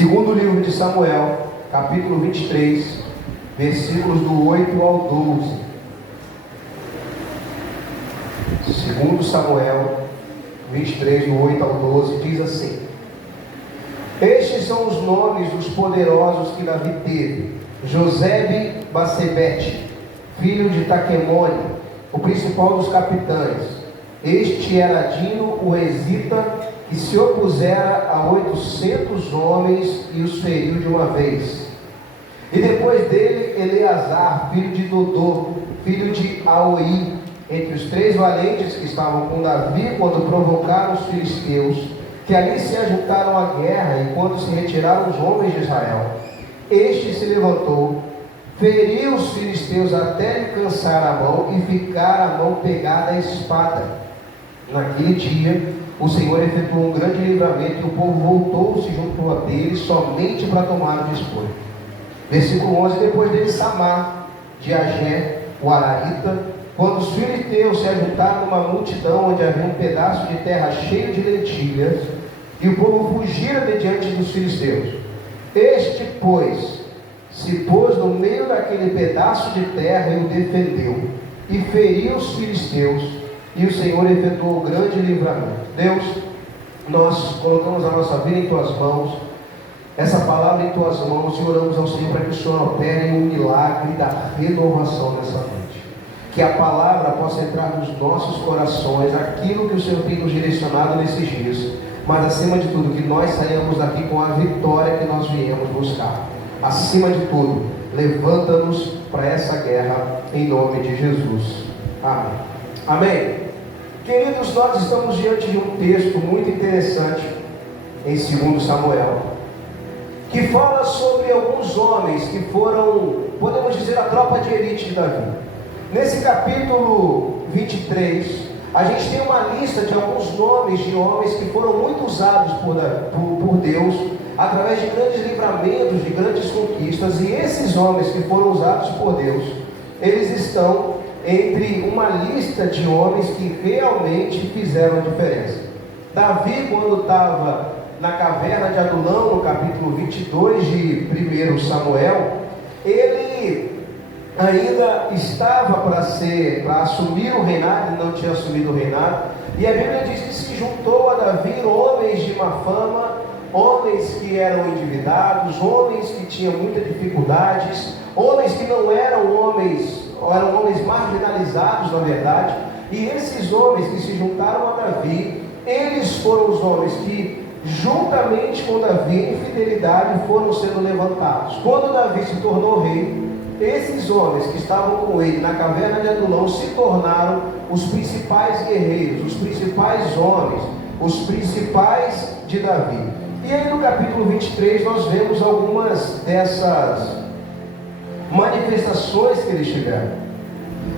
Segundo livro de Samuel, capítulo 23, versículos do 8 ao 12. Segundo Samuel 23, do 8 ao 12, diz assim: Estes são os nomes dos poderosos que Davi teve: Josebe-Basebete, filho de Taquemone, o principal dos capitães. Este era Adino, o Ezita, que se opusera a 800 homens e os feriu de uma vez. E depois dele, Eleazar, filho de Dodô, filho de Aoi, entre os 3 valentes que estavam com Davi quando provocaram os filisteus, que ali se ajuntaram à guerra e quando se retiraram os homens de Israel. Este se levantou, feriu os filisteus até lhe cansar a mão e ficar a mão pegada à espada. Naquele dia, o Senhor efetuou um grande livramento e o povo voltou-se junto a dele somente para tomar o despojo. Versículo 11: Depois dele, Samar, de Agé, o Araíta, quando os filisteus se ajuntaram numa multidão onde havia um pedaço de terra cheio de lentilhas, e o povo fugira de diante dos filisteus. Este, pois, se pôs no meio daquele pedaço de terra e o defendeu, e feriu os filisteus, e o Senhor efetuou grande livramento. Deus, nós colocamos a nossa vida em Tuas mãos, essa palavra em Tuas mãos, e oramos ao Senhor para que o Senhor opere um milagre da renovação nessa noite. Que a palavra possa entrar nos nossos corações, aquilo que o Senhor tem nos direcionado nesses dias, mas acima de tudo, que nós saímos daqui com a vitória que nós viemos buscar. Acima de tudo, levanta-nos para essa guerra, em nome de Jesus. Amém. Amém. Queridos, nós estamos diante de um texto muito interessante em 2 Samuel, que fala sobre alguns homens que foram, podemos dizer, a tropa de elite de Davi. Nesse capítulo 23, a gente tem uma lista de alguns nomes de homens que foram muito usados por Deus, através de grandes livramentos, de grandes conquistas, e esses homens que foram usados por Deus, eles estão entre uma lista de homens que realmente fizeram a diferença. Davi, quando estava na caverna de Adulão, no capítulo 22 de 1 Samuel, ele ainda estava para assumir o reinado, ele não tinha assumido o reinado, e a Bíblia diz que se juntou a Davi homens de má fama, homens que eram endividados, homens que tinham muitas dificuldades, homens que não eram homens marginalizados, na verdade, e esses homens que se juntaram a Davi, eles foram os homens que, juntamente com Davi, em fidelidade, foram sendo levantados. Quando Davi se tornou rei, esses homens que estavam com ele na caverna de Adulão se tornaram os principais guerreiros, os principais homens, os principais de Davi. E aí no capítulo 23 nós vemos algumas dessas manifestações que eles tiveram.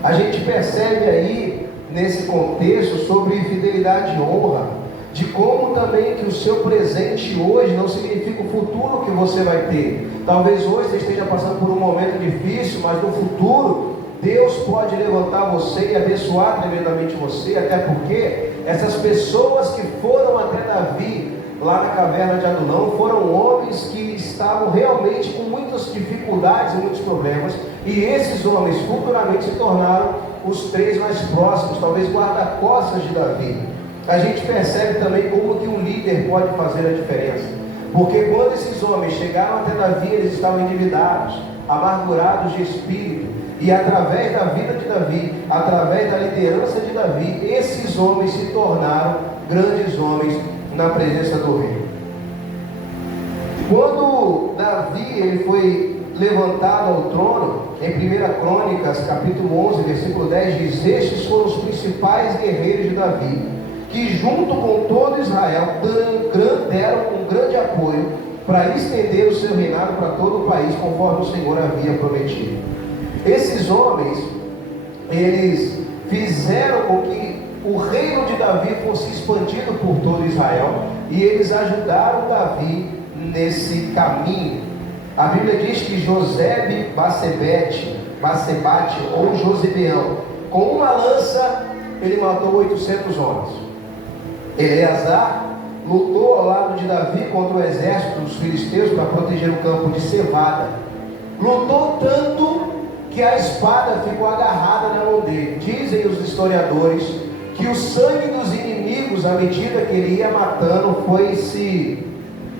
A gente percebe aí nesse contexto sobre fidelidade e honra, de como também que o seu presente hoje não significa o futuro que você vai ter. Talvez hoje você esteja passando por um momento difícil, mas no futuro Deus pode levantar você e abençoar tremendamente você, até porque essas pessoas que foram até Davi lá na caverna de Adulão foram homens que estavam realmente com muitas dificuldades e muitos problemas, e esses homens futuramente se tornaram os 3 mais próximos, talvez guarda-costas de Davi. A gente percebe também como que um líder pode fazer a diferença, porque quando esses homens chegaram até Davi, eles estavam endividados, amargurados de espírito, e através da vida de Davi, através da liderança de Davi, esses homens se tornaram grandes homens na presença do rei. Quando Davi ele foi levantado ao trono, em 1 Crônicas, capítulo 11, versículo 10, diz: Estes foram os principais guerreiros de Davi, que junto com todo Israel deram um grande apoio para estender o seu reinado para todo o país, conforme o Senhor havia prometido. Esses homens, eles fizeram com que o reino de Davi fosse expandido por todo Israel, e eles ajudaram Davi nesse caminho. A Bíblia diz que Josebe-Basebete ou Josebeão, com uma lança ele matou 800 homens. Eleazar lutou ao lado de Davi contra o exército dos filisteus para proteger o campo de cevada. Lutou tanto que a espada ficou agarrada na mão dele. Dizem os historiadores que o sangue dos inimigos, à medida que ele ia matando, foi se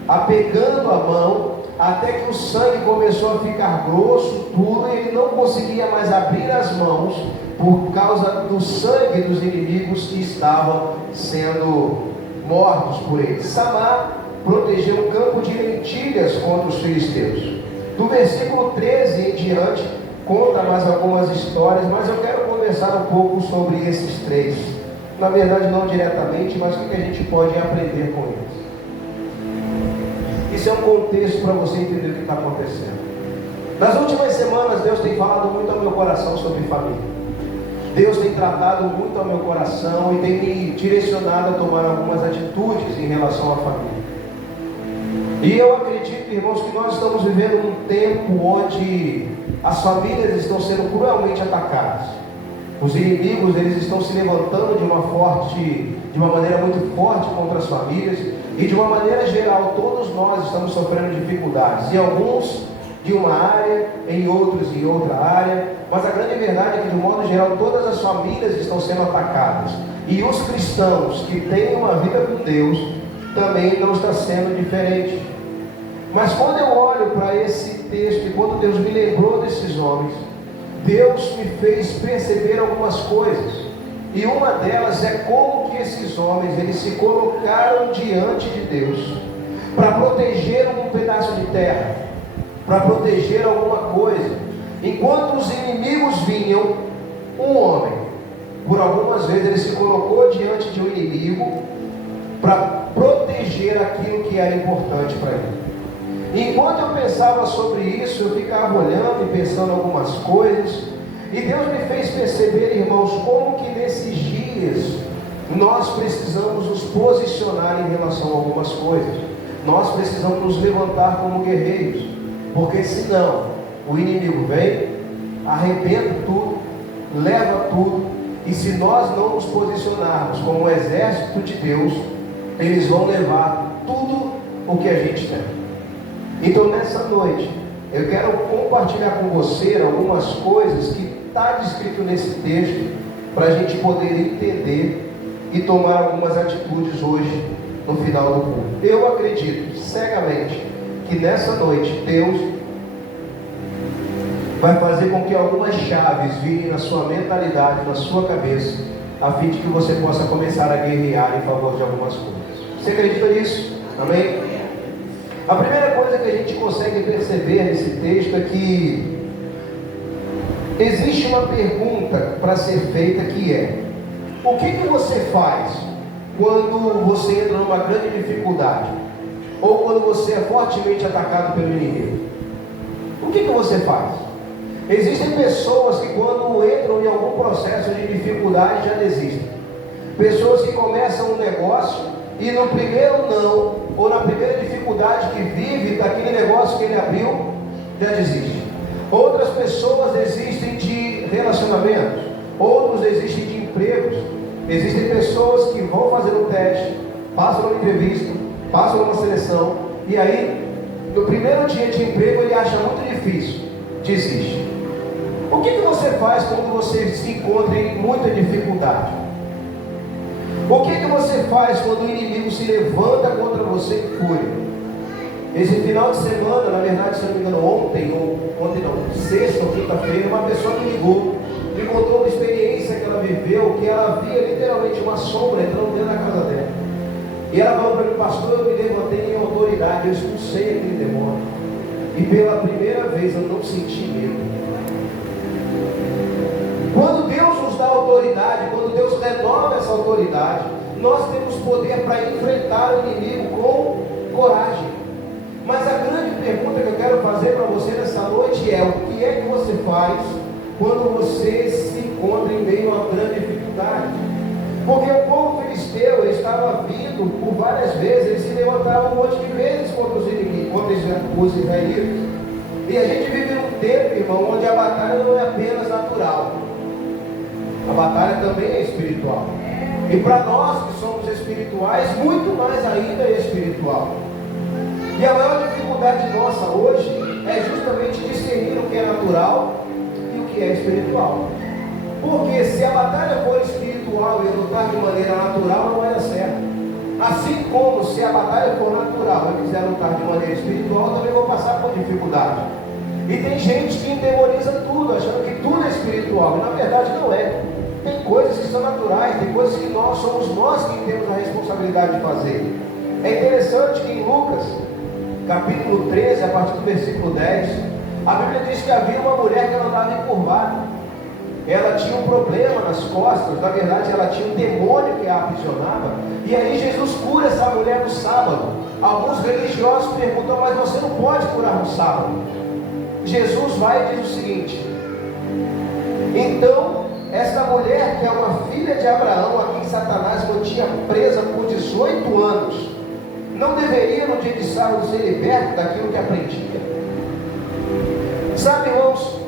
apegando à mão, até que o sangue começou a ficar grosso, duro, e ele não conseguia mais abrir as mãos por causa do sangue dos inimigos que estavam sendo mortos por ele. Samar protegeu o campo de lentilhas contra os filisteus. Do versículo 13 em diante, conta mais algumas histórias, mas eu quero conversar um pouco sobre esses três. Na verdade, não diretamente, mas o que a gente pode aprender com eles. Isso é um contexto para você entender o que está acontecendo. Nas últimas semanas, Deus tem falado muito ao meu coração sobre família. Deus tem tratado muito ao meu coração e tem me direcionado a tomar algumas atitudes em relação à família. E eu acredito, irmãos, que nós estamos vivendo um tempo onde as famílias estão sendo cruelmente atacadas. Os inimigos, eles estão se levantando de uma maneira muito forte contra as famílias, e de uma maneira geral, todos nós estamos sofrendo dificuldades, em alguns de uma área, em outros em outra área, mas a grande verdade é que, de um modo geral, todas as famílias estão sendo atacadas, e os cristãos que têm uma vida com Deus também não está sendo diferente. Mas quando eu olho para esse texto, e quando Deus me lembrou desses homens, Deus me fez perceber algumas coisas, e uma delas é como que esses homens, eles se colocaram diante de Deus para proteger um pedaço de terra, para proteger alguma coisa. Enquanto os inimigos vinham, um homem, por algumas vezes ele se colocou diante de um inimigo para proteger aquilo que era importante para ele. Enquanto eu pensava sobre isso, eu ficava olhando e pensando algumas coisas, e Deus me fez perceber, irmãos, como que nesses dias nós precisamos nos posicionar em relação a algumas coisas. Nós precisamos nos levantar como guerreiros, porque senão o inimigo vem, arrebenta tudo, leva tudo, e se nós não nos posicionarmos como um exército de Deus, eles vão levar tudo o que a gente tem. Então nessa noite, eu quero compartilhar com você algumas coisas que está descrito nesse texto, para a gente poder entender e tomar algumas atitudes hoje, no final do culto. Eu acredito cegamente que nessa noite Deus vai fazer com que algumas chaves virem na sua mentalidade, na sua cabeça, a fim de que você possa começar a guerrear em favor de algumas coisas. Você acredita nisso? Amém? A primeira coisa que a gente consegue perceber nesse texto é que existe uma pergunta para ser feita, que é: o que você faz quando você entra numa grande dificuldade? Ou quando você é fortemente atacado pelo inimigo? O que você faz? Existem pessoas que, quando entram em algum processo de dificuldade, já desistem. Pessoas que começam um negócio e no primeiro não, ou na primeira dificuldade que vive daquele negócio que ele abriu, já desiste. Outras pessoas desistem de relacionamentos, outros desistem de empregos. Existem pessoas que vão fazer um teste, passam uma entrevista, passam uma seleção, e aí no primeiro dia de emprego ele acha muito difícil, desiste. O que você faz quando você se encontra em muita dificuldade? O que você faz quando o inimigo se levanta contra você em fúria? Esse final de semana, na verdade, se não me engano, ontem não, sexta ou quinta-feira, uma pessoa me ligou, me contou uma experiência que ela viveu, que ela via literalmente uma sombra entrando dentro da casa dela. E ela falou para mim: pastor, eu me levantei em autoridade, eu expulsei aquele demônio, e pela primeira vez eu não senti medo. Quando Deus nos dá autoridade, quando Deus renova essa autoridade, nós temos poder para enfrentar o inimigo com coragem. Mas a grande pergunta que eu quero fazer para você nessa noite é: o que é que você faz quando você se encontra em meio a uma grande dificuldade? Porque o povo filisteu estava vindo por várias vezes, eles se levantaram um monte de vezes contra os inimigos, contra os israelitas. E a gente vive num tempo, irmão, onde a batalha não é apenas natural, a batalha também é espiritual. E para nós que somos espirituais, muito mais ainda espiritual. E a maior dificuldade nossa hoje é justamente discernir o que é natural e o que é espiritual. Porque se a batalha for espiritual e lutar de maneira natural, não vai dar certo. Assim como se a batalha for natural e quiser lutar de maneira espiritual, eu também vou passar por dificuldade. E tem gente que endemoniza tudo, achando que tudo é espiritual, e na verdade não é. Tem coisas que são naturais, tem coisas que somos nós que temos a responsabilidade de fazer. É interessante que em Lucas, capítulo 13, a partir do versículo 10, a Bíblia diz que havia uma mulher que ela andava encurvada. Ela tinha um problema nas costas, na verdade ela tinha um demônio que a aprisionava. E aí Jesus cura essa mulher no sábado. Alguns religiosos perguntam, mas você não pode curar no sábado. Jesus vai e diz o seguinte: então, esta mulher, que é uma filha de Abraão, a quem Satanás mantinha presa por 18 anos, não deveria no dia de sábado ser liberta daquilo que aprendia? Sabe, irmãos,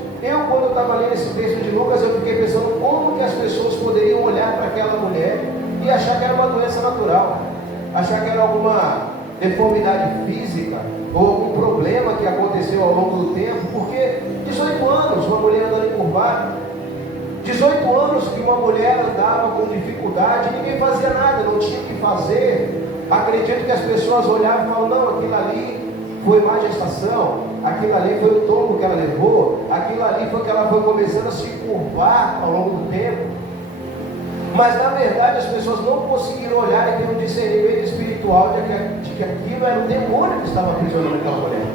quando eu estava lendo esse texto de Lucas, eu fiquei pensando como que as pessoas poderiam olhar para aquela mulher e achar que era uma doença natural, achar que era alguma deformidade física, ou algum problema que aconteceu ao longo do tempo, porque 18 anos, uma mulher andando encurvada, 18 anos que uma mulher andava com dificuldade, ninguém fazia nada, não tinha o que fazer. Acredito que as pessoas olhavam e falavam, não, aquilo ali foi má gestação, aquilo ali foi o tombo que ela levou, aquilo ali foi que ela foi começando a se curvar ao longo do tempo. Mas na verdade as pessoas não conseguiram olhar e ter um discernimento espiritual de que aquilo era um demônio que estava aprisionando aquela mulher.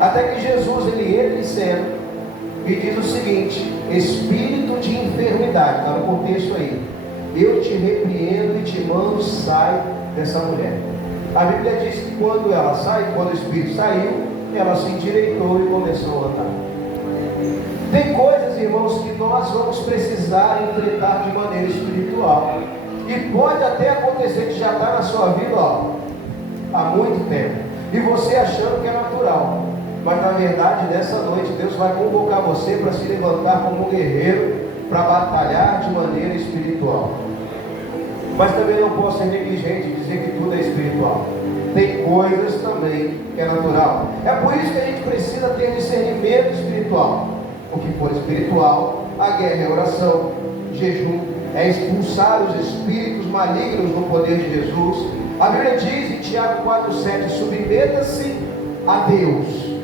Até que Jesus ele entra em cena e diz o seguinte: espírito de enfermidade, está no contexto aí, eu te repreendo e te mando, sai dessa mulher. A Bíblia diz que quando ela sai, quando o espírito saiu, ela se endireitou e começou a andar. Tem coisas, irmãos, que nós vamos precisar enfrentar de maneira espiritual. E pode até acontecer que já está na sua vida há muito tempo. E você achando que é natural. Mas na verdade, nessa noite, Deus vai convocar você para se levantar como um guerreiro, para batalhar de maneira espiritual. Mas também não posso ser negligente e dizer que tudo é espiritual. Tem coisas também que é natural. É por isso que a gente precisa ter discernimento espiritual. O que for espiritual, a guerra é oração, jejum, é expulsar os espíritos malignos no poder de Jesus. A Bíblia diz em Tiago 4,7: submeta-se a Deus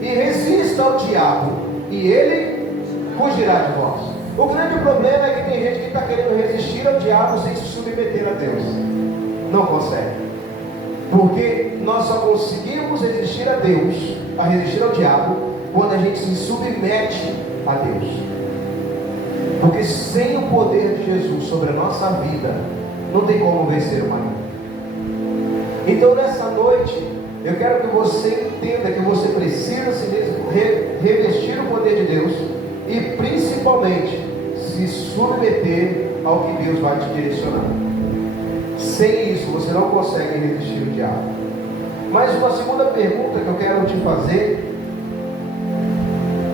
e resista ao diabo, e ele fugirá de vós. O grande problema é que tem gente que está querendo resistir ao diabo sem se submeter a Deus. Não consegue. Porque nós só conseguimos resistir a Deus, a resistir ao diabo, quando a gente se submete a Deus. Porque sem o poder de Jesus sobre a nossa vida, não tem como vencer o maligno. Então nessa noite, eu quero que você entenda que você precisa se revestir o poder de Deus e principalmente se submeter ao que Deus vai te direcionar. Sem isso você não consegue resistir o diabo. Mas uma segunda pergunta que eu quero te fazer,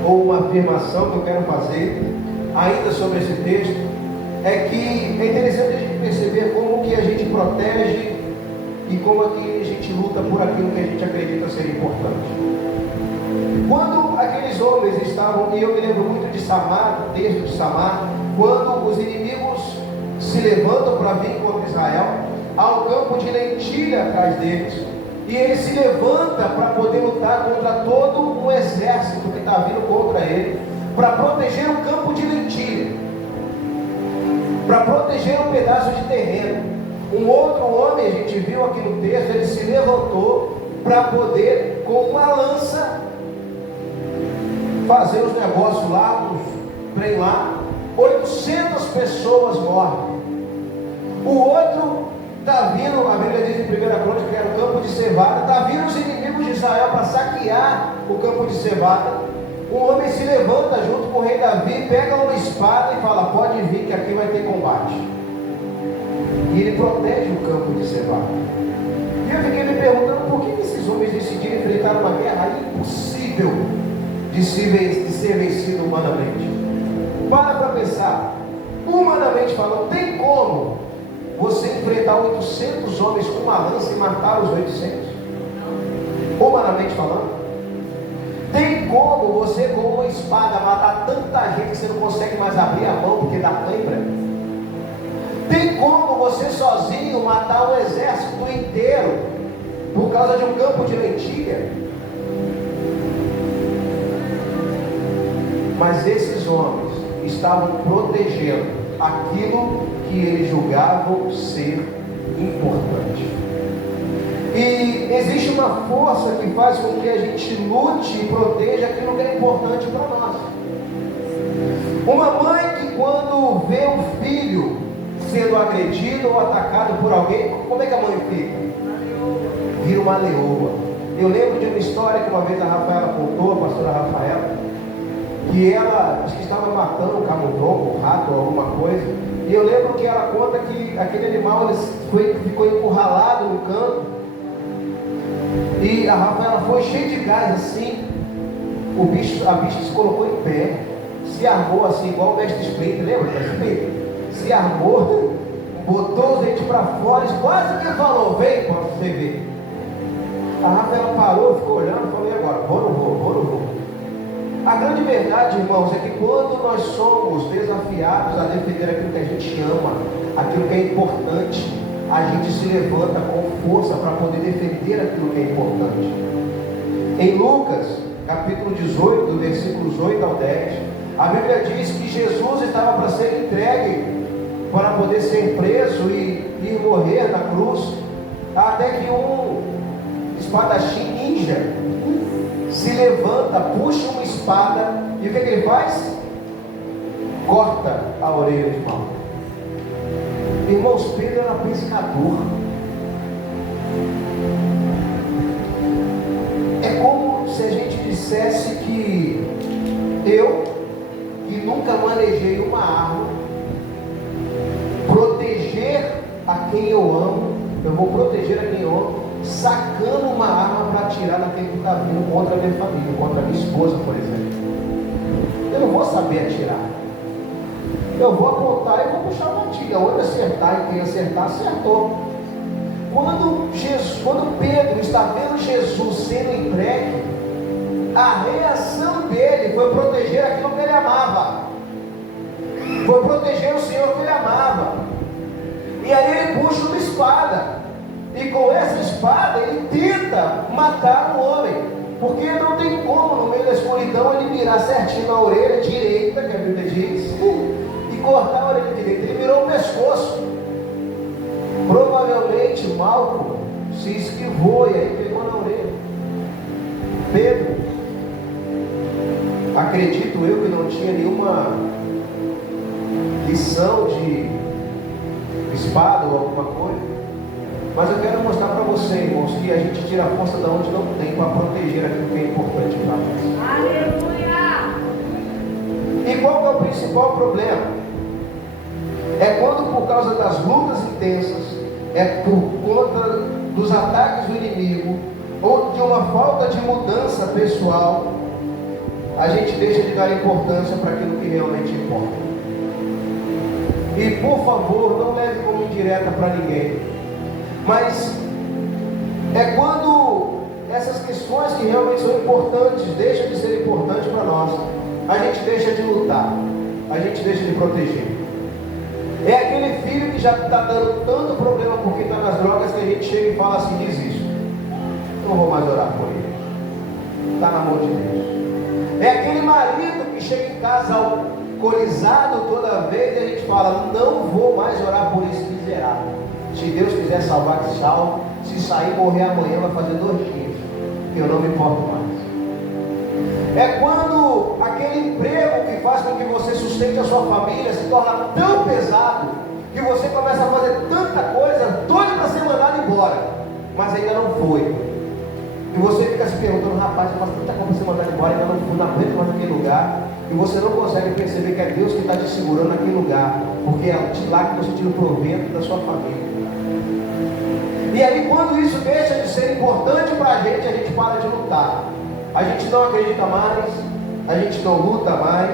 ou uma afirmação que eu quero fazer ainda sobre esse texto, é que é interessante a gente perceber como que a gente protege e como que a gente luta por aquilo que a gente acredita ser importante. Quando aqueles homens estavam, e eu me lembro muito de Samar, do texto de Samar, quando os inimigos se levantam para vir contra Israel, há um campo de lentilha atrás deles, e ele se levanta para poder lutar contra todo um exército que está vindo contra ele, para proteger um campo de lentilha, para proteger um pedaço de terreno. Um outro homem, a gente viu aqui no texto, ele se levantou para poder, com uma lança, fazer os negócios lá, os trem lá. 800 pessoas morrem. O outro está vindo, a Bíblia diz em 1 Crônica que era o campo de cevada, está vindo os inimigos de Israel para saquear o campo de cevada. Um homem se levanta junto com o rei Davi, pega uma espada e fala: pode vir que aqui vai ter combate. E ele protege o campo de cevada. E eu fiquei me perguntando por que esses homens decidiram enfrentar uma guerra impossível de ser vencido humanamente. Para pensar, humanamente falando, tem como você enfrentar 800 homens com uma lança e matar os 800? Humanamente falando. Tem como você com uma espada matar tanta gente que você não consegue mais abrir a mão porque dá cãibra? Tem como você sozinho matar um exército inteiro por causa de um campo de lentilha? Mas esses homens estavam protegendo aquilo que eles julgavam ser importante. E existe uma força que faz com que a gente lute e proteja aquilo que é importante para nós. Uma mãe que quando vê um filho sendo agredido ou atacado por alguém, como é que a mãe fica? Vira uma leoa. Eu lembro de uma história que uma vez a Rafaela contou, a pastora Rafaela, que ela, acho que estava matando um camundongo, um rato ou alguma coisa, e eu lembro que ela conta que aquele animal ficou encurralado no canto, e a Rafaela foi cheia de gás assim, a bicha se colocou em pé, se armou assim, igual o mestre Splinter, lembra? Se armou, botou os dentes para fora, quase que falou, vem para você ver. A Rafaela parou, ficou olhando e falou, e agora? Vou ou não vou? A grande verdade, irmãos, é que quando nós somos desafiados a defender aquilo que a gente ama, aquilo que é importante, a gente se levanta com força para poder defender aquilo que é importante. Em Lucas, capítulo 18, do versículos 8 ao 10, a Bíblia diz que Jesus estava para ser entregue, para poder ser preso e ir morrer na cruz, até que um espadachim ninja se levanta, puxa uma espada, e o que ele faz? Corta a orelha de Paulo. Irmãos, Pedro era pescador. É como se a gente dissesse que eu, que nunca manejei uma arma, proteger a quem eu amo, eu vou proteger a quem eu amo, sacando uma arma para atirar naquele que está vindo contra a minha família, contra a minha esposa, por exemplo. Eu não vou saber atirar. Eu vou apontar e vou puxar a matilha. Onde acertar e quem acertar, acertou. Quando Pedro está vendo Jesus sendo entregue, a reação dele foi proteger aquilo que ele amava. Foi proteger o Senhor que ele amava. E aí ele puxa uma espada. E com essa espada ele tenta matar um homem. Porque não tem como no meio da escuridão ele mirar certinho na orelha direita, que a Bíblia diz, e cortar a orelha direita. Ele virou o pescoço. Provavelmente Malco se esquivou e aí pegou na orelha. Pedro, acredito eu que não tinha nenhuma lição de espada ou alguma coisa, mas eu quero mostrar para você, irmãos, que a gente tira a força de onde não tem para proteger aquilo que é importante para nós. Aleluia! E qual é o principal problema? É quando por causa das lutas intensas, é por conta dos ataques do inimigo, ou de uma falta de mudança pessoal, a gente deixa de dar importância para aquilo que realmente importa. E por favor, não leve como indireta para ninguém, mas é quando essas questões que realmente são importantes deixam de ser importantes para nós, a gente deixa de lutar, a gente deixa de proteger. É aquele filho que já está dando tanto problema porque está nas drogas, que a gente chega e fala assim, desisto, não vou mais orar por ele, está na mão de Deus. É aquele marido que chega em casa alcoolizado toda vez e a gente fala, não vou mais orar por esse miserável. Se Deus quiser salvar, que salve. Se sair morrer amanhã, vai fazer 2 dias, eu não me importo mais. É quando aquele emprego que faz com que você sustente a sua família se torna tão pesado que você começa a fazer tanta coisa, doido para ser mandado embora, mas ainda não foi. E você fica se perguntando, rapaz, eu faço tanta coisa para ser mandado embora, ainda não fui, não aguento mais naquele lugar. E você não consegue perceber que é Deus que está te segurando naquele lugar, porque é de lá que você tira o provento da sua família. E aí, quando isso deixa de ser importante para a gente para de lutar. A gente não acredita mais, a gente não luta mais.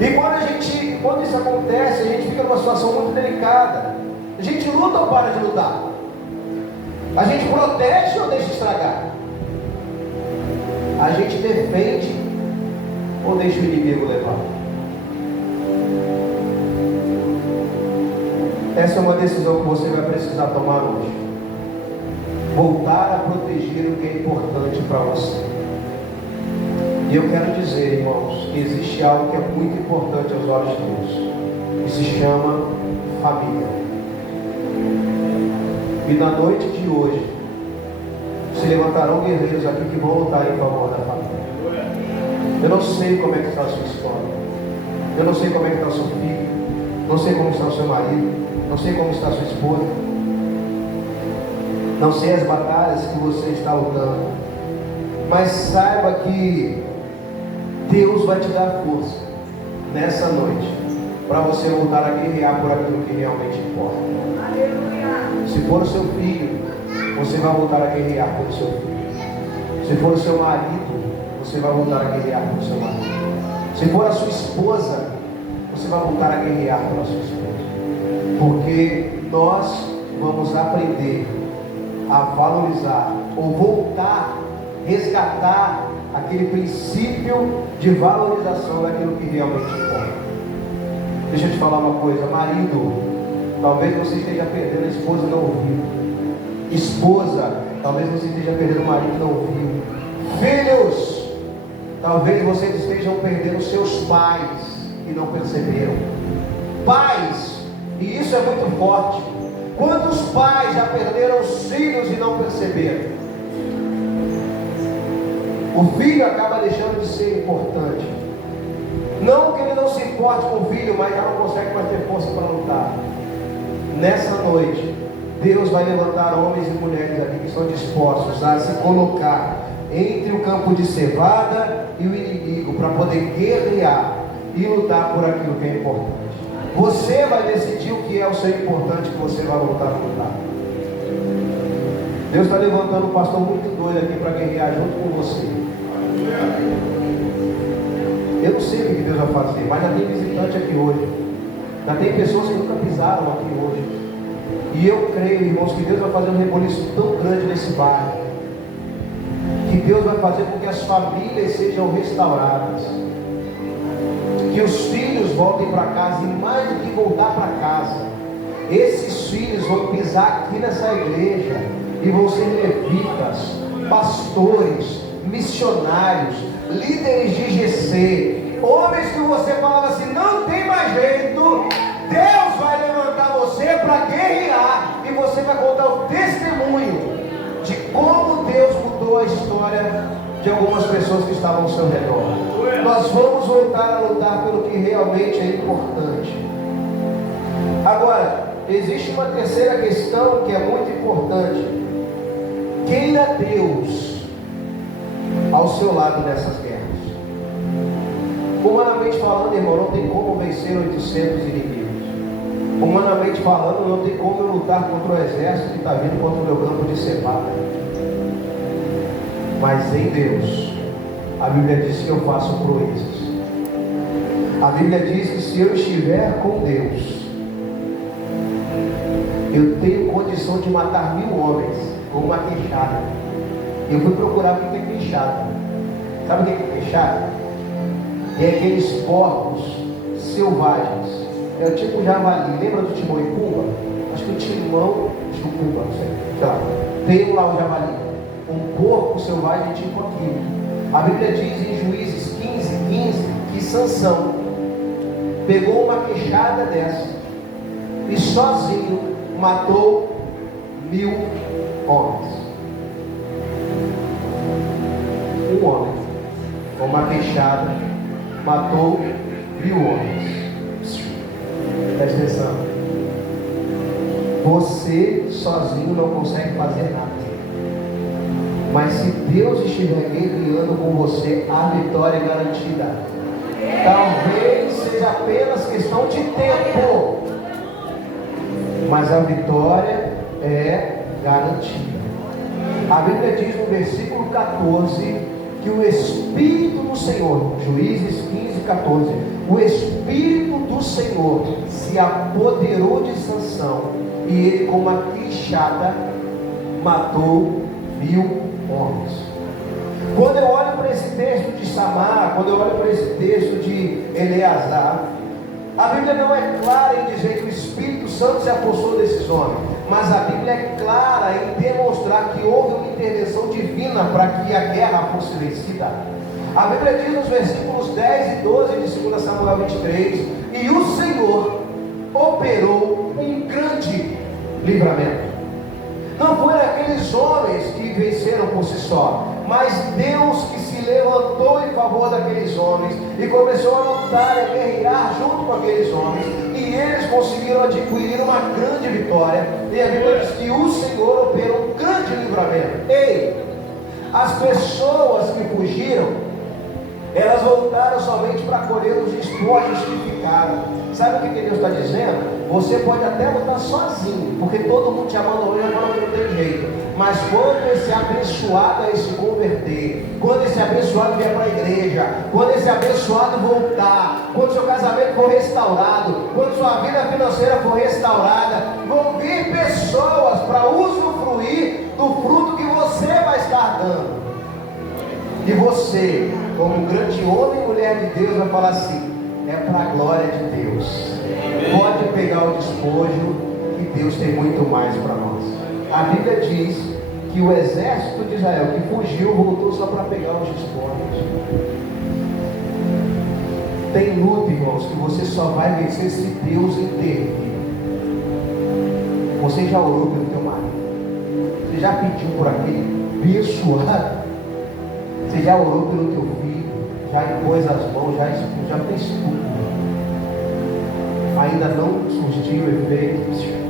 E quando isso acontece, a gente fica numa situação muito delicada. A gente luta ou para de lutar? A gente protege ou deixa estragar? A gente defende ou deixa o inimigo levar? Essa é uma decisão que você vai precisar tomar hoje. Voltar a proteger o que é importante para você. E eu quero dizer, irmãos, que existe algo que é muito importante aos olhos de Deus, que se chama família. E na noite de hoje se levantarão guerreiros aqui que vão lutar em favor da família. Eu não sei como é que está a sua história, eu não sei como é que está o seu filho, não sei como está o seu marido, não sei como está a sua esposa, não sei as batalhas que você está lutando, mas saiba que Deus vai te dar força nessa noite para você voltar a guerrear por aquilo que realmente importa. Se for o seu filho, você vai voltar a guerrear pelo seu filho. Se for o seu marido, você vai voltar a guerrear pelo seu marido. Se for a sua esposa, você vai voltar a guerrear pela sua esposa. Porque nós vamos aprender a valorizar ou voltar, resgatar aquele princípio de valorização daquilo que realmente importa. Deixa eu te falar uma coisa, marido, talvez você esteja perdendo a esposa que não ouviu. Esposa, talvez você esteja perdendo o marido que não ouviu. Filhos, talvez vocês estejam perdendo seus pais e não perceberam. Pais, e isso é muito forte. Quantos pais já perderam os filhos e não perceberam? O filho acaba deixando de ser importante. Não que ele não se importe com o filho, mas já não consegue mais ter força para lutar. Nessa noite, Deus vai levantar homens e mulheres aqui que estão dispostos a se colocar entre o campo de cevada e o inimigo para poder guerrear e lutar por aquilo que é importante. Você vai decidir o que é o seu importante que você vai voltar a lutar. Deus está levantando um pastor muito doido aqui para guerrear junto com você. Eu não sei o que Deus vai fazer, mas já tem visitante aqui hoje. Já tem pessoas que nunca pisaram aqui hoje. E eu creio, irmãos, que Deus vai fazer um reboliço tão grande nesse bairro, que Deus vai fazer com que as famílias sejam restauradas, que os filhos voltem para casa, e mais do que voltar para casa, esses filhos vão pisar aqui nessa igreja e vão ser levitas, pastores, missionários, líderes de GC, homens que você falava assim, não tem mais jeito. Deus vai levantar você para guerrear, e você vai contar o testemunho de como Deus mudou a história de algumas pessoas que estavam ao seu redor. Nós vamos voltar a lutar pelo que realmente é importante. Agora, existe uma terceira questão que é muito importante. Queira Deus ao seu lado nessas guerras. Humanamente falando, irmão, não tem como vencer 800 inimigos. Humanamente falando, não tem como eu lutar contra o exército que está vindo contra o meu campo de cevada. Mas em Deus, a Bíblia diz que eu faço proezas. A Bíblia diz que se eu estiver com Deus, eu tenho condição de matar 1000 homens com uma queixada. Eu fui procurar o que é queixada. Sabe o que é queixada? É aqueles porcos selvagens. É o tipo javali. Lembra do Timão e Pumba? Acho que o Timão e o Pumba, não sei. Tá. Tem lá o javali. Um porco selvagem tipo aquilo. A Bíblia diz em Juízes 15:15 que Sansão pegou uma queixada dessa e sozinho matou 1000 homens. Um homem com uma queixada matou 1000 homens. Presta atenção. Você sozinho não consegue fazer nada. Mas se Deus estiver guerreando com você, a vitória é garantida. Talvez seja apenas questão de tempo, mas a vitória é garantida. A Bíblia diz no versículo 14 que o Espírito do Senhor, Juízes 15, 14, o Espírito do Senhor se apoderou de Sansão, e ele com uma queixada matou 1000 homens. Quando eu olho para esse texto de Samar, quando eu olho para esse texto de Eleazar, a Bíblia não é clara em dizer que o Espírito Santo se apossou desses homens, mas a Bíblia é clara em demonstrar que houve uma intervenção divina para que a guerra fosse vencida. A Bíblia diz nos versículos 10 e 12 de 2 Samuel 23, e o Senhor operou um grande livramento. Não foram aqueles homens que venceram por si só, mas Deus que se levantou em favor daqueles homens e começou a lutar e a guerrear junto com aqueles homens, e eles conseguiram adquirir uma grande vitória. E a Bíblia diz que o Senhor operou um grande livramento. Ei, as pessoas que fugiram, elas voltaram somente para colher os despojos que ficaram. Sabe o que Deus está dizendo? Você pode até lutar sozinho, porque todo mundo te abandonou e agora não tem jeito. Mas quando esse abençoado aí se converter, quando esse abençoado vier para a igreja, quando esse abençoado voltar, quando seu casamento for restaurado, quando sua vida financeira for restaurada, vão vir pessoas para usufruir do fruto que você vai estar dando. E você, como um grande homem e mulher de Deus, vai falar assim: é para a glória de Deus. Pode pegar o despojo, que Deus tem muito mais para nós. A Bíblia diz que o exército de Israel que fugiu voltou só para pegar os despojos. Tem luta, irmãos, que você só vai vencer se Deus intervir. Você já orou pelo teu marido? Você já pediu por aquele abençoado? Você já orou pelo teu filho? Já impôs as mãos, já fez tudo. Ainda não surtiu efeito.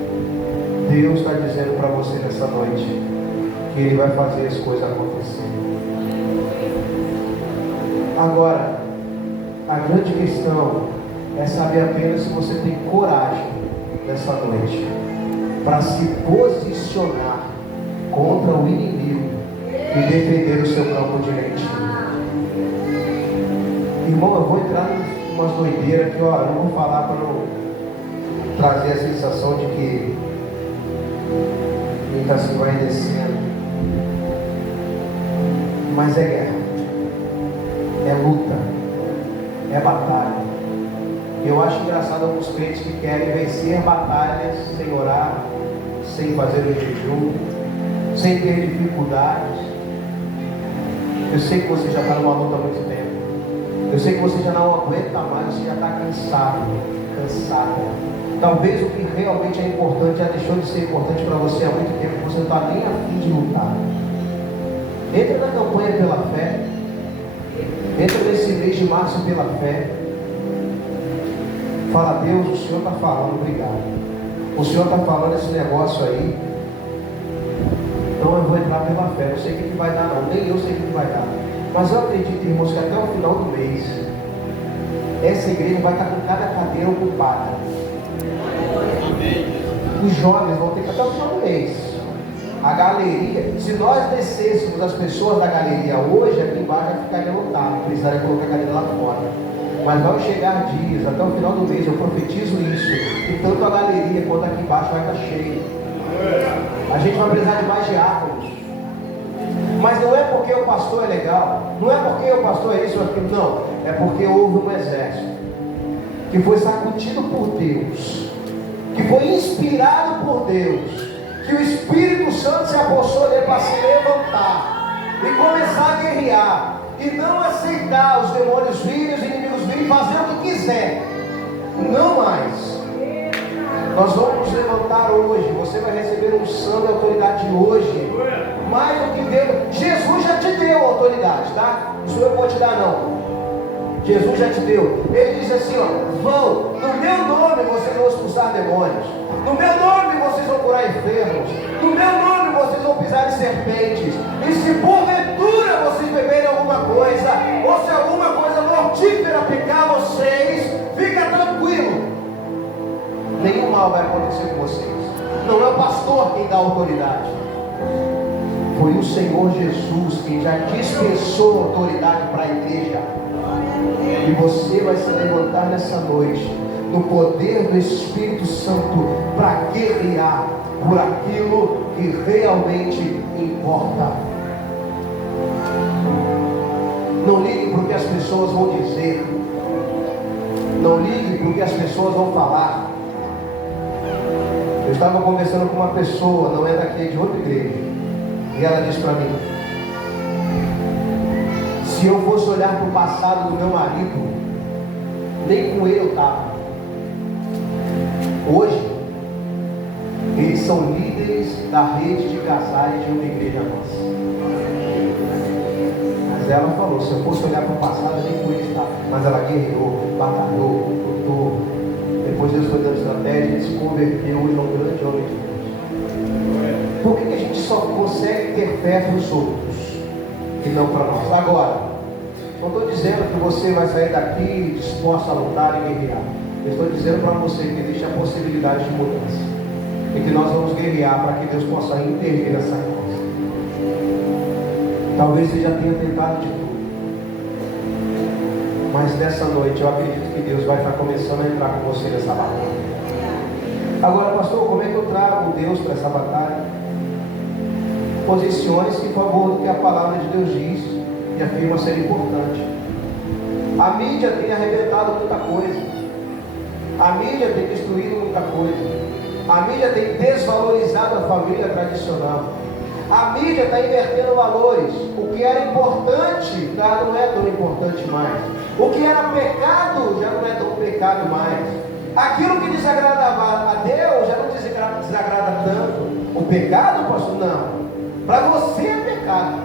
Deus está dizendo para você nessa noite que Ele vai fazer as coisas acontecerem. Agora, a grande questão é saber apenas se você tem coragem nessa noite para se posicionar contra o inimigo e defender o seu campo direitinho. Irmão, eu vou entrar em umas doideiras que, ó, eu não vou falar para não trazer a sensação de que ele está se vai descendo. Mas é guerra, é luta, é batalha. Eu acho engraçado alguns crentes que querem vencer batalhas sem orar, sem fazer o jejum, sem ter dificuldades. Eu sei que você já está numa luta há muito tempo. Eu sei que você já não aguenta mais, você já está cansado, cansada. Talvez o que realmente é importante já deixou de ser importante para você há muito tempo, você não está nem a fim de lutar. Entra na campanha pela fé. Entra nesse mês de março pela fé. Fala: Deus, o Senhor está falando, obrigado. O Senhor está falando esse negócio aí. Então eu vou entrar pela fé. Não sei o que vai dar não, nem eu sei o que vai dar. Mas eu acredito, irmãos, que até o final do mês essa igreja vai estar com cada cadeira ocupada. Os jovens vão ter que até o final do mês. A galeria, se nós descêssemos as pessoas da galeria hoje, aqui embaixo já ficaria lotado, precisaria colocar a cadeira lá fora. Mas vão chegar dias, até o final do mês, eu profetizo isso, que tanto a galeria quanto aqui embaixo vai estar cheio. A gente vai precisar de mais diáconos. Mas não é porque o pastor é legal, não é porque o pastor é isso ou aquilo, não. É porque houve um exército que foi sacudido por Deus, que foi inspirado por Deus, que o Espírito Santo se apossou dele para se levantar e começar a guerrear, e não aceitar os demônios virem, os inimigos virem, fazer o que quiser. Não mais. Nós vamos nos levantar hoje. Você vai receber unção e autoridade hoje, mais do que Deus. Jesus já te deu autoridade, tá? Isso eu vou te dar, não. Jesus já te deu. Ele diz assim, ó: vão, no meu nome vocês vão expulsar demônios, no meu nome vocês vão curar enfermos, no meu nome vocês vão pisar em serpentes, e se porventura vocês beberem alguma coisa, ou se alguma coisa mortífera picar vocês, fica tranquilo, nenhum mal vai acontecer com vocês. Não é o pastor quem dá autoridade. Foi o Senhor Jesus quem já dispensou autoridade para a igreja. E você vai se levantar nessa noite no poder do Espírito Santo para guerrear por aquilo que realmente importa. Não ligue para o que as pessoas vão dizer. Não ligue para o que as pessoas vão falar. Eu estava conversando com uma pessoa, não é daqui, é de outra igreja, e ela disse para mim: se eu fosse olhar para o passado do meu marido, nem com ele eu estava. Hoje, eles são líderes da rede de casais de uma igreja nossa. Mas ela falou: se eu fosse olhar para o passado, nem com ele estava. Mas ela guerreou, batalhou, lutou. Depois Deus foi dando estratégia, ele se converteu e é um grande homem de Deus. Por que a gente só consegue ter fé para os outros e não para nós? Agora, não estou dizendo que você vai sair daqui disposto a lutar e guerrear. Eu estou dizendo para você que existe a possibilidade de mudança. E que nós vamos guerrear para que Deus possa intervir nessa coisa. Talvez você já tenha tentado de tudo. Mas nessa noite eu acredito que Deus vai estar começando a entrar com você nessa batalha. Agora, pastor, como é que eu trago Deus para essa batalha? Posicione-se em favor do que a palavra de Deus diz e afirma ser importante. A mídia tem arrebentado muita coisa. A mídia tem destruído muita coisa. A mídia tem desvalorizado a família tradicional. A mídia está invertendo valores. O que era importante já não é tão importante mais. O que era pecado já não é tão pecado mais. Aquilo que desagradava a Deus já não desagrada tanto. O pecado, pastor, não. Para você é pecado.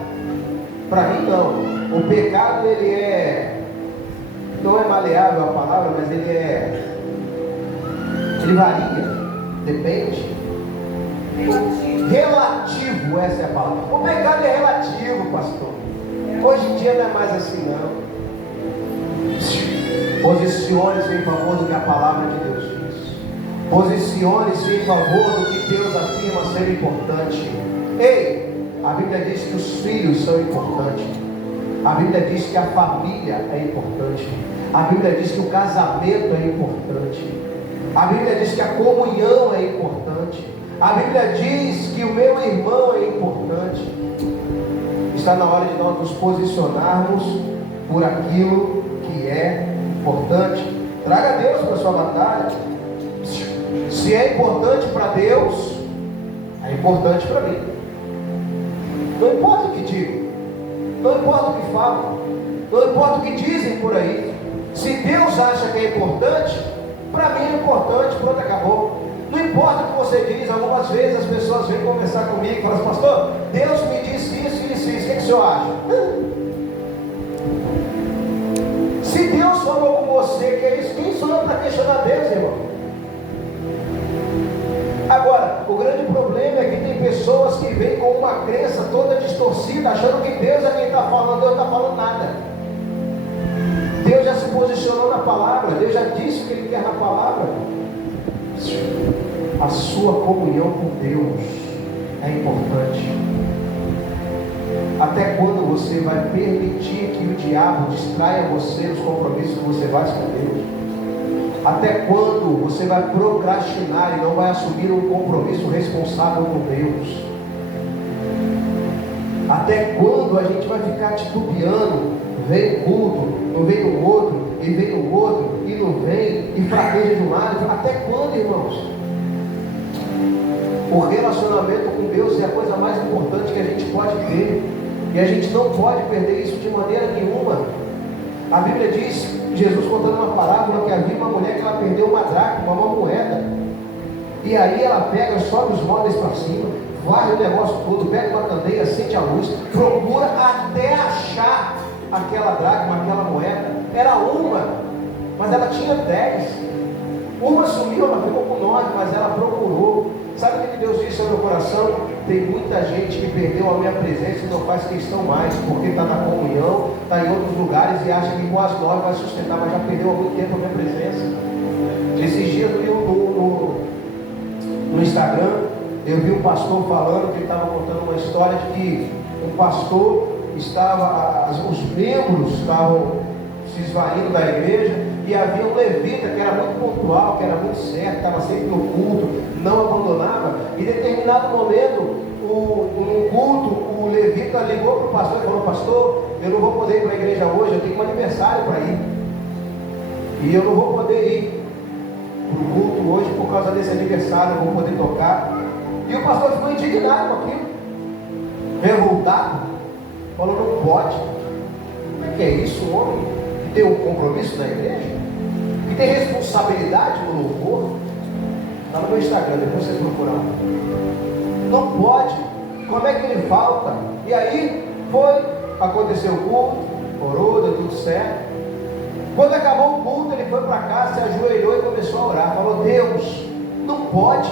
Para mim não. O pecado ele não é maleável a palavra, mas ele varia. Depende. Relativo, essa é a palavra. O pecado é relativo, pastor. Hoje em dia não é mais assim não. Posicione-se em favor do que a palavra de Deus diz. Posicione-se em favor do que Deus afirma ser importante. Ei, a Bíblia diz que os filhos são importantes. A Bíblia diz que a família é importante. A Bíblia diz que o casamento é importante. A Bíblia diz que a comunhão é importante. A Bíblia diz que o meu irmão é importante. Está na hora de nós nos posicionarmos por aquilo que é importante. Traga Deus para a sua batalha. Se é importante para Deus, é importante para mim. Não importa o que digam, não importa o que falam, não importa o que dizem por aí. Se Deus acha que é importante, para mim é importante, pronto, acabou. Não importa o que você diz. Algumas vezes as pessoas vêm conversar comigo e falam assim: pastor, Deus me disse isso, isso, isso, o que o senhor acha? Se Deus falou com você que é isso, quem sou eu para questionar Deus, irmão? Agora, o grande problema é que tem pessoas que vêm com uma crença toda distorcida, achando que Deus é quem está falando. Deus não está falando nada. Deus já se posicionou na palavra. Deus já disse o que Ele quer na palavra. A sua comunhão com Deus é importante. Até quando você vai permitir que o diabo distraia você dos compromissos que você faz com Deus? Até quando você vai procrastinar e não vai assumir um compromisso responsável com Deus? Até quando a gente vai ficar titubeando? Vem culto, não vem no outro, e vem no outro, e não vem, e fraqueja de um lado? Até quando, irmãos? O relacionamento com Deus é a coisa mais importante que a gente pode ter. E a gente não pode perder isso de maneira nenhuma. A Bíblia diz, Jesus contando uma parábola, que havia uma mulher que ela perdeu uma dracma, uma moeda. E aí ela pega, sobe os móveis para cima, varre o negócio todo, pega uma candeia, acende a luz, procura até achar aquela dracma, aquela moeda. Era uma, mas ela tinha 10. Uma sumiu, ela ficou com 9, mas ela procurou. Sabe o que Deus disse ao meu coração? Tem muita gente que perdeu a minha presença e não faz questão mais, porque está na comunhão, está em outros lugares e acha que com as 9 vai sustentar, mas já perdeu há muito tempo a minha presença. Esses dias no Instagram, Eu vi um pastor falando que ele estava contando uma história de que um pastor os membros estavam se esvaindo da igreja e havia um levita que era muito pontual, que era muito certo, estava sempre no culto, não abandonava. E em determinado momento, no culto, o levita ligou para o pastor e falou: pastor, eu não vou poder ir para a igreja hoje, eu tenho um aniversário para ir. E eu não vou poder ir para o culto hoje por causa desse aniversário, eu não vou poder tocar. E o pastor ficou indignado com aquilo, revoltado, falou: não pode. Como é que é isso, um homem que tem um compromisso na igreja, que tem responsabilidade no louvor? Está no meu Instagram, depois você procurar. Não pode. Como é que ele falta? E aí aconteceu o culto, orou, deu tudo certo. Quando acabou o culto, ele foi para casa, se ajoelhou e começou a orar. Falou: Deus, não pode.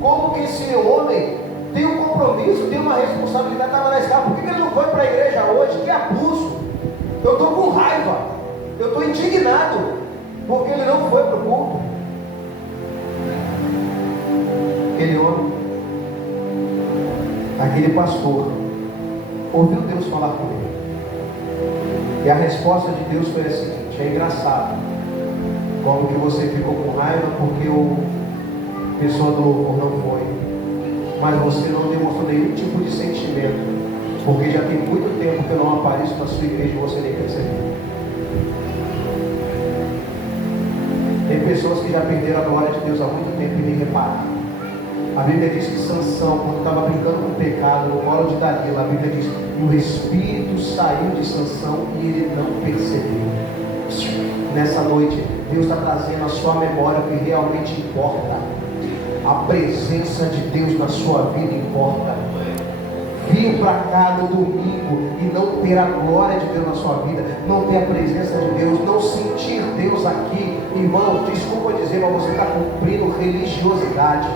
Como que esse homem tem um compromisso, tem uma responsabilidade, estava na escala, por que ele não foi para a igreja hoje? Que abuso! Eu estou com raiva, eu estou indignado, porque ele não foi para o culto. Aquele homem, aquele pastor, ouviu Deus falar com ele, e a resposta de Deus foi a seguinte: é engraçado como que você ficou com raiva porque a pessoa do louvor não foi, mas você não demonstrou nenhum tipo de sentimento, porque já tem muito tempo que eu não apareço na sua igreja e você nem percebeu. Tem pessoas que já perderam a glória de Deus há muito tempo e nem repararam. A Bíblia diz que Sansão, quando estava brincando com o pecado no colo de Dalila, a Bíblia diz que o espírito saiu de Sansão e ele não percebeu. Nessa noite, Deus está trazendo à sua memória o que realmente importa. A presença de Deus na sua vida importa. Vir para cá no domingo e não ter a glória de Deus na sua vida, não ter a presença de Deus, não sentir Deus aqui, irmão, desculpa dizer, mas você está cumprindo religiosidade.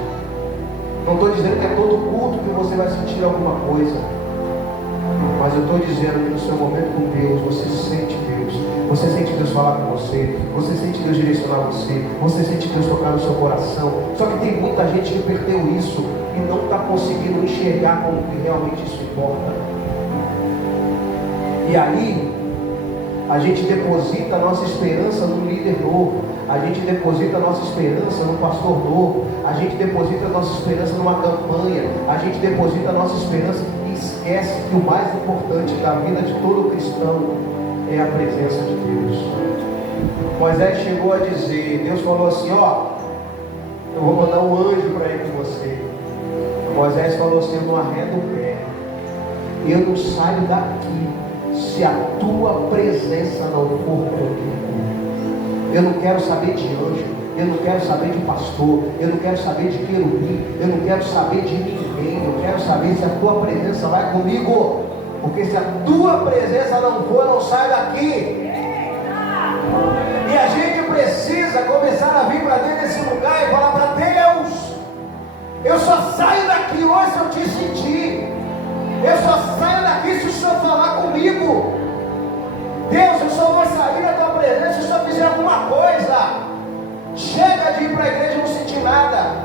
Não estou dizendo que é todo culto que você vai sentir alguma coisa, mas eu estou dizendo que no seu momento com Deus, você sente Deus, você sente Deus falar com você, você sente Deus direcionar você sente Deus tocar no seu coração. Só que tem muita gente que perdeu isso e não está conseguindo enxergar como que realmente isso importa. E aí, a gente deposita a nossa esperança num líder novo, a gente deposita a nossa esperança num pastor novo, a gente deposita a nossa esperança numa campanha, a gente deposita a nossa esperança e esquece que o mais importante da vida de todo cristão é a presença de Deus. Moisés chegou a dizer, Deus falou assim: ó, eu vou mandar um anjo para ir com você. Moisés falou assim: eu não arredo o pé, eu não saio daqui se a tua presença não for comigo. Eu não quero saber de anjo, eu não quero saber de pastor, eu não quero saber de querubim, eu não quero saber de ninguém. Eu quero saber se a tua presença vai comigo, porque se a tua presença não for, eu não saio daqui. E a gente precisa começar a vir para dentro desse lugar e falar para Deus: eu só saio daqui hoje se eu te sentir. Eu só saio daqui se o Senhor falar comigo. Deus, eu só vou sair da tua presença se o Senhor fizer alguma coisa. Chega de ir para a igreja e não sentir nada.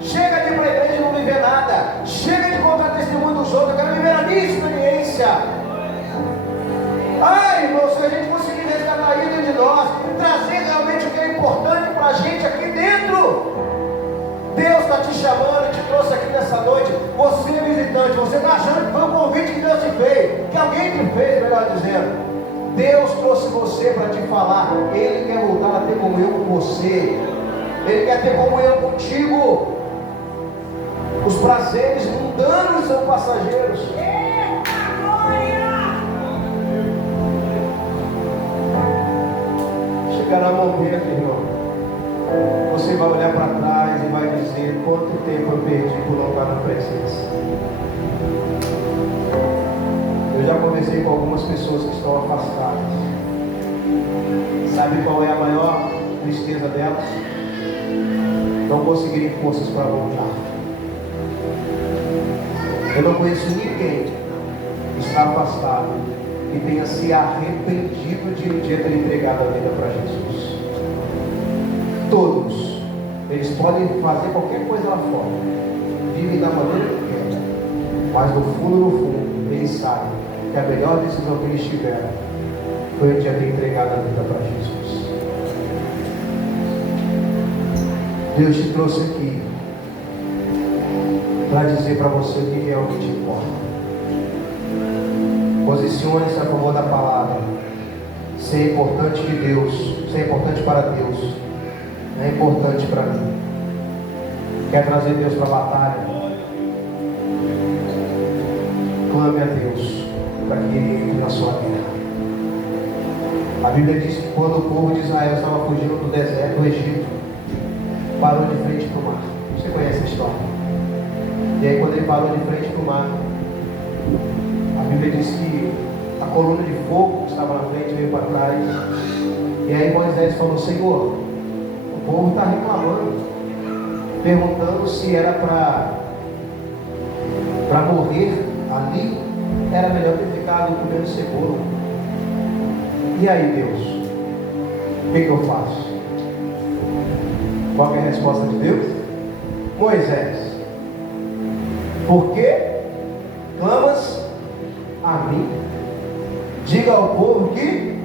Chega de ir para a igreja e não viver nada. Chega de contar testemunho dos outros. Eu quero viver a minha experiência. Ai, irmão, se a gente conseguir resgatar isso de nós, trazer realmente o que é importante para a gente aqui dentro. Deus está te chamando e te trouxe aqui nessa noite. Você é visitante, você está achando que foi um convite que Deus te fez, que alguém te fez, melhor dizendo. Deus trouxe você para te falar. Ele quer voltar a ter comunhão com você. Ele quer ter comunhão contigo. Os prazeres mundanos são passageiros. Chegará um momento, irmão, você vai olhar para trás e vai dizer: quanto tempo eu perdi por não estar na presença. Eu já conversei com algumas pessoas que estão afastadas. Sabe qual é a maior tristeza delas? Não conseguirem forças para voltar. Eu não conheço ninguém que está afastado que tenha se arrependido de um dia ter entregado a vida para Jesus. Todos, eles podem fazer qualquer coisa lá fora, vivem da maneira que querem, mas no fundo, eles sabem que a melhor decisão que eles tiveram foi o dia de entregar a vida para Jesus. Deus te trouxe aqui para dizer para você o que realmente importa. Posicione-se a favor da palavra. Ser importante de Deus, ser importante para Deus, é importante para mim. Quer trazer Deus para a batalha? Clame a Deus para que Ele entre na sua guerra. A Bíblia diz que quando o povo de Israel estava fugindo do deserto, do Egito, parou de frente para o mar. Você conhece a história? E aí quando ele parou de frente para o mar, a Bíblia diz que a coluna de fogo que estava na frente veio para trás. E aí Moisés falou: Senhor, o povo está reclamando, perguntando se era para morrer ali, era melhor ter ficado comendo cebola. E aí, Deus, o que eu faço? Qual é a resposta de Deus? Moisés, por que clamas a mim? Diga ao povo que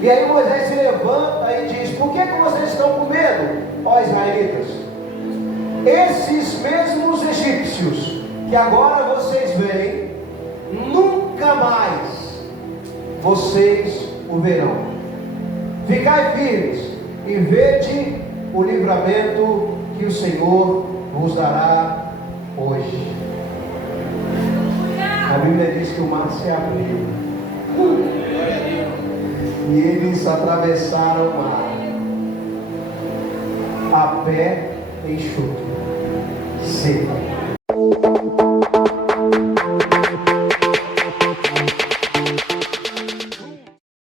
E aí Moisés se levanta e diz: por que vocês estão com medo, ó israelitas? Esses mesmos egípcios que agora vocês veem, nunca mais vocês o verão. Ficai firmes e vede o livramento que o Senhor vos dará hoje. A Bíblia diz que o mar se abriu e eles atravessaram o mar a pé enxuto, seco.